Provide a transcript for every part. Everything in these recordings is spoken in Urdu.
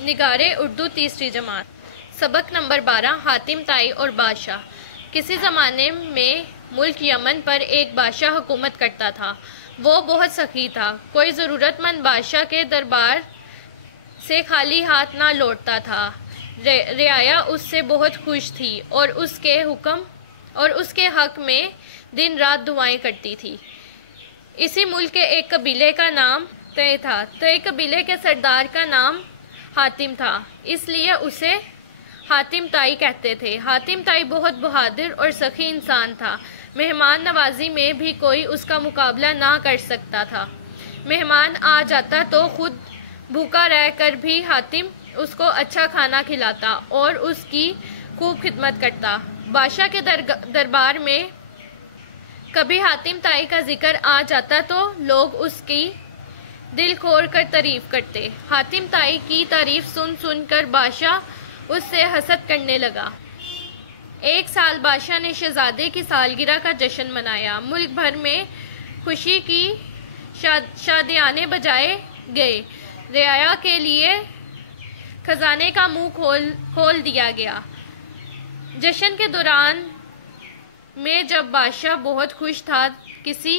نگارے اردو تیسری جماعت سبق نمبر 12 حاتم طائی اور بادشاہ۔ کسی زمانے میں ملک یمن پر ایک بادشاہ حکومت کرتا تھا۔ وہ بہت سخی تھا۔ کوئی ضرورت مند بادشاہ کے دربار سے خالی ہاتھ نہ لوٹتا تھا۔ رعایا اس سے بہت خوش تھی اور اس کے حق میں دن رات دعائیں کرتی تھی۔ اسی ملک کے ایک قبیلے کا نام طے تھا۔ طے قبیلے کے سردار کا نام حاتم تھا، اس لیے اسے حاتم طائی کہتے تھے۔ حاتم طائی بہت بہادر اور سخی انسان تھا۔ مہمان نوازی میں بھی کوئی اس کا مقابلہ نہ کر سکتا تھا۔ مہمان آ جاتا تو خود بھوکا رہ کر بھی حاتم اس کو اچھا کھانا کھلاتا اور اس کی خوب خدمت کرتا۔ بادشاہ کے دربار میں کبھی حاتم طائی کا ذکر آ جاتا تو لوگ اس کی دل کھول کر تعریف کرتے۔ حاتم طائی کی تعریف سن کر بادشاہ اس سے حسد کرنے لگا۔ ایک سال بادشاہ نے شہزادے کی سالگرہ کا جشن منایا۔ ملک بھر میں خوشی کی شادیانے بجائے گئے۔ رعایا کے لیے خزانے کا منہ کھول دیا گیا۔ جشن کے دوران میں جب بادشاہ بہت خوش تھا، کسی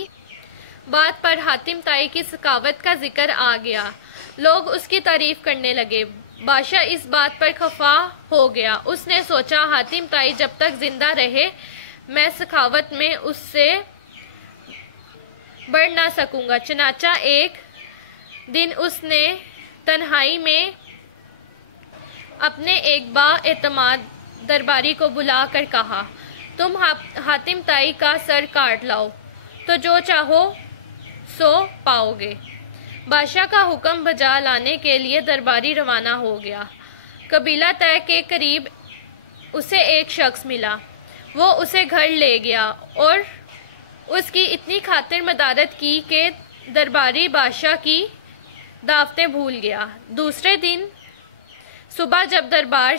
بات پر حاتم طائی کی سخاوت کا ذکر آ گیا۔ لوگ اس کی تعریف کرنے لگے۔ بادشاہ اس بات پر خفا ہو گیا۔ اس نے سوچا حاتم طائی جب تک زندہ رہے میں سخاوت میں اس سے بڑھ نہ سکوں گا۔ چنانچہ ایک دن اس نے تنہائی میں اپنے ایک با اعتماد درباری کو بلا کر کہا، تم حاتم طائی کا سر کاٹ لاؤ تو جو چاہو سو پاؤ گے۔ بادشاہ کا حکم بجا لانے کے لیے درباری روانہ ہو گیا۔ قبیلہ طے کے قریب اسے ایک شخص ملا۔ وہ اسے گھر لے گیا اور اس کی اتنی خاطر مدارت کی کہ درباری بادشاہ کی دعوتیں بھول گیا۔ دوسرے دن صبح جب درباری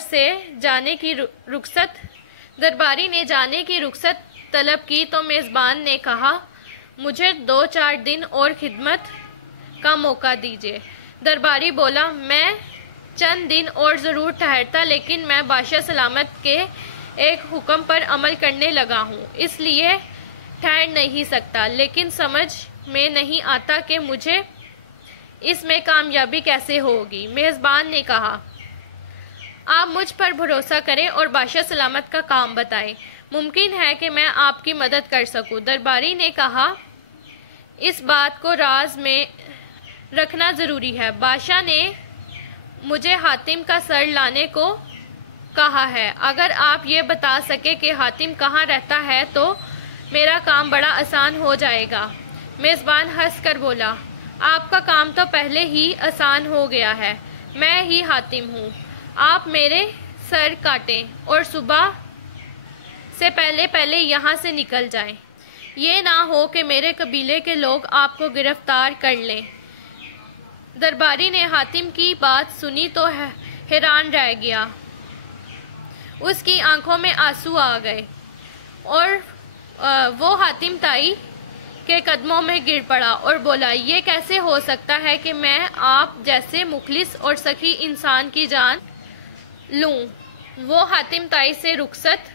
نے جانے کی رخصت طلب کی تو میزبان نے کہا، مجھے 2-4 دن اور خدمت کا موقع دیجیے۔ درباری بولا، میں چند دن اور ضرور ٹھہرتا، لیکن میں بادشاہ سلامت کے ایک حکم پر عمل کرنے لگا ہوں، اس لیے ٹھہر نہیں سکتا، لیکن سمجھ میں نہیں آتا کہ مجھے اس میں کامیابی کیسے ہوگی۔ میزبان نے کہا، آپ مجھ پر بھروسہ کریں اور بادشاہ سلامت کا کام بتائیں، ممکن ہے کہ میں آپ کی مدد کر سکوں۔ درباری نے کہا، اس بات کو راز میں رکھنا ضروری ہے۔ بادشاہ نے مجھے حاتم کا سر لانے کو کہا ہے۔ اگر آپ یہ بتا سکے کہ حاتم کہاں رہتا ہے تو میرا کام بڑا آسان ہو جائے گا۔ میزبان ہنس کر بولا، آپ کا کام تو پہلے ہی آسان ہو گیا ہے، میں ہی حاتم ہوں۔ آپ میرے سر کاٹیں اور صبح سے پہلے یہاں سے نکل جائیں۔ یہ نہ ہو کہ میرے قبیلے کے لوگ آپ کو گرفتار کر لیں۔ درباری نے حاتم کی بات سنی تو حیران رہ گیا۔ اس کی آنکھوں میں آنسو آ گئے اور وہ حاتم طائی کے قدموں میں گر پڑا اور بولا، یہ کیسے ہو سکتا ہے کہ میں آپ جیسے مخلص اور سخی انسان کی جان لوں۔ وہ حاتم طائی سے رخصت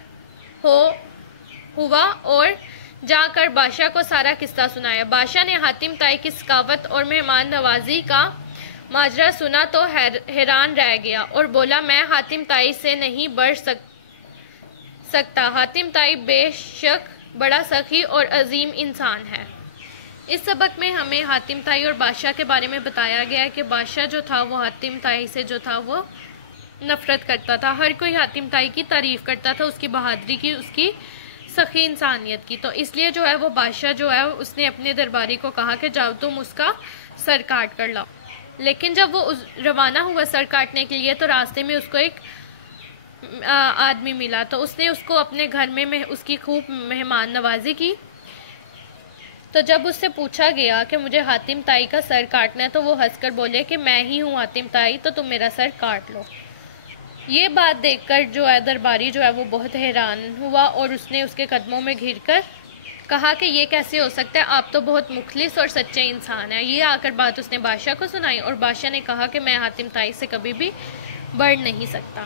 ہوا اور جا کر بادشاہ کو سارا قصہ سنایا۔ بادشاہ نے حاتم طائی کی سخاوت اور مہمان نوازی کا ماجرا سنا تو حیران رہ گیا اور بولا، میں حاتم طائی سے نہیں بڑھ سکتا۔ حاتم طائی بے شک بڑا سخی اور عظیم انسان ہے۔ اس سبق میں ہمیں حاتم طائی اور بادشاہ کے بارے میں بتایا گیا ہے کہ بادشاہ جو تھا وہ حاتم طائی سے جو تھا وہ نفرت کرتا تھا۔ ہر کوئی حاتم طائی کی تعریف کرتا تھا، اس کی بہادری کی، اس کی سخی انسانیت کی، تو اس لیے جو ہے وہ بادشاہ جو ہے اس نے اپنے درباری کو کہا کہ جاؤ تم اس کا سر کاٹ کر لاؤ۔ لیکن جب وہ روانہ ہوا سر کاٹنے کے لیے تو راستے میں اس کو ایک آدمی ملا، تو اس نے اس کو اپنے گھر میں اس کی خوب مہمان نوازی کی۔ تو جب اس سے پوچھا گیا کہ مجھے حاتم طائی کا سر کاٹنا ہے تو وہ ہنس کر بولے کہ میں ہی ہوں حاتم طائی، تو تم میرا سر کاٹ لو۔ یہ بات دیکھ کر جو ہے درباری جو ہے وہ بہت حیران ہوا اور اس نے اس کے قدموں میں گر کر کہا کہ یہ کیسے ہو سکتا ہے، آپ تو بہت مخلص اور سچے انسان ہیں۔ یہ آ کر بات اس نے بادشاہ کو سنائی اور بادشاہ نے کہا کہ میں حاتم طائی سے کبھی بھی بڑھ نہیں سکتا۔